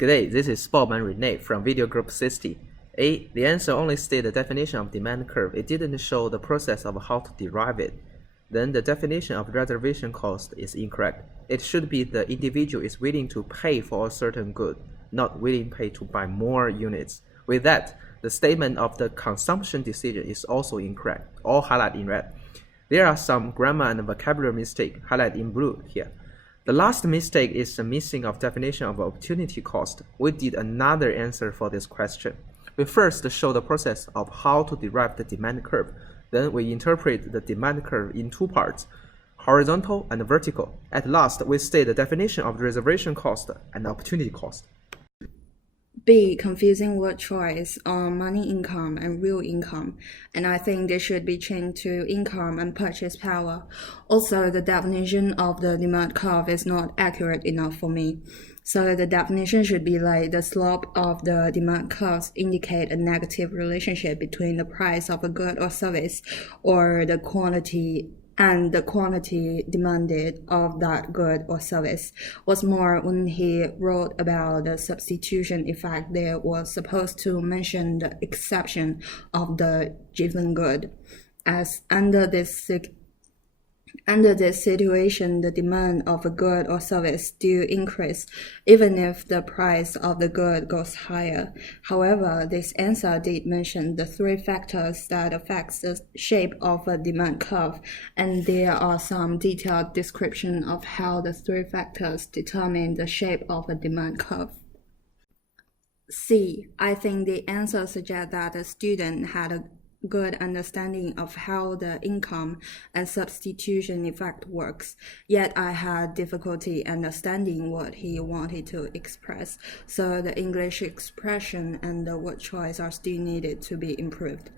Good day, this is Spellman Renee from Video Group 60. A. The answer only stated the definition of demand curve. It didn't show the process of how to derive it. Then the definition of reservation cost is incorrect. It should be the individual is willing to pay for a certain good, not willing to pay to buy more units. With that, the statement of the consumption decision is also incorrect, all highlighted in red. There are some grammar and vocabulary mistakes highlighted in blue here. The last mistake is the missing of definition of opportunity cost. We did another answer for this question. We first show the process of how to derive the demand curve. Then we interpret the demand curve in two parts, horizontal and vertical. At last, we state the definition of reservation cost and opportunity cost. B. Confusing word choice on money income and real income, and I think they should be changed to income and purchase power. Also, the definition of the demand curve is not accurate enough for me. So the definition should be like the slope of the demand curves indicate a negative relationship between the price of a good or service or the quantity and the quantity demanded of that good or service. What's more, when he wrote about the substitution effect, there was supposed to mention the exception of the given good, as under this situation, the demand of a good or service still increase, even if the price of the good goes higher. However, this answer did mention the three factors that affects the shape of a demand curve, and there are some detailed description of how the three factors determine the shape of a demand curve. C. I think the answer suggests that the student had a good understanding of how the income and substitution effect works, yet I had difficulty understanding what he wanted to express, so the English expression and the word choice are still needed to be improved.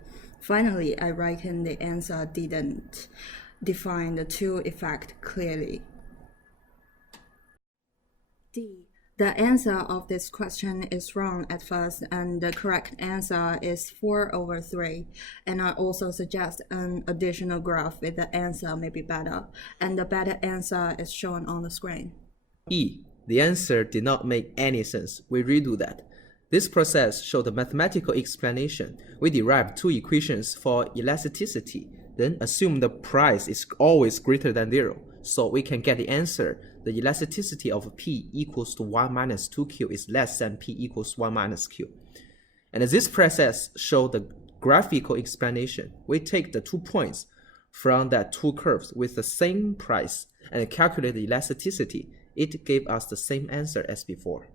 Finally, I reckon the answer didn't define the two effects clearly. D. The answer of this question is wrong at first, and the correct answer is 4/3. And I also suggest an additional graph with the answer may be better, and the better answer is shown on the screen. E. The answer did not make any sense. We redo that. This process showed the mathematical explanation. We derived two equations for elasticity, then assume the price is always greater than 0. So we can get the answer. The elasticity of P equals to 1 minus 2Q is less than P equals 1 minus Q. And this process shows the graphical explanation. We take the 2 points from that two curves with the same price and calculate the elasticity. It gave us the same answer as before.